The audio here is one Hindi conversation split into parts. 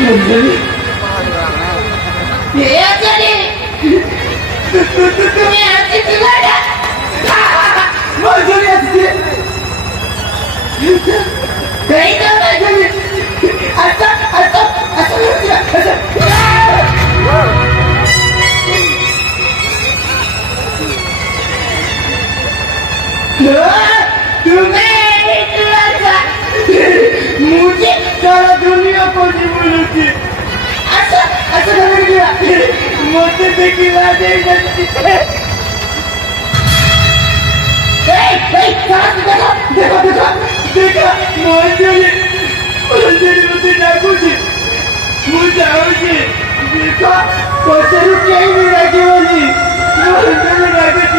अंजलि ये अंजलि तुम्हें ऐसी दिलाया अंजलि ऐसी कहीं तो अंजलि ऐसा ऐसा ऐसा मुझे सारा दुनिया को जीवन की ऐसा ऐसा लग गया मुझे देखी बात है देखो देखो देखो मुझे मुझे ना कुछ मुझे आऊँगी देखो पचारू कहीं नहीं रखी होगी मुझे ना कुछ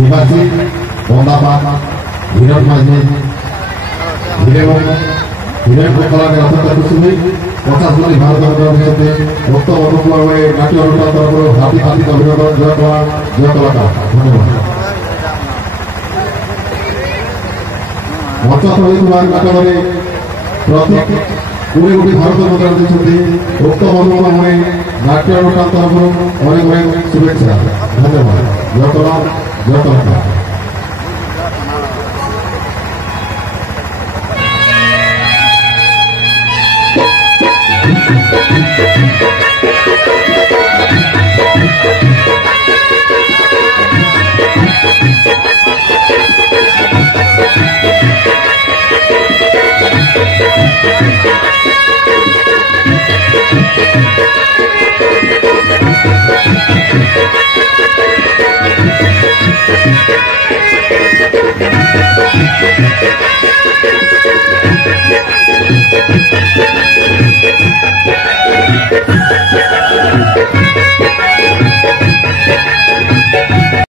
निवासी बंदापात हिरण माझे हिरण कोकला अत्यंत खुशी हुई 50 जन भारत भक्त अनुकूल नाट्य अनुष्ठान तरफ हाथी हाथी अभिनंदन जय कलाकार धन्यवाद मंच थोड़ा नाटक प्रतीक 20 भारत मुद्रा देखते उक्त अनुकूल नाट्य अनुष्ठान तरफ अनेक शुभेच्छा धन्यवाद जय कलाकार Thank you.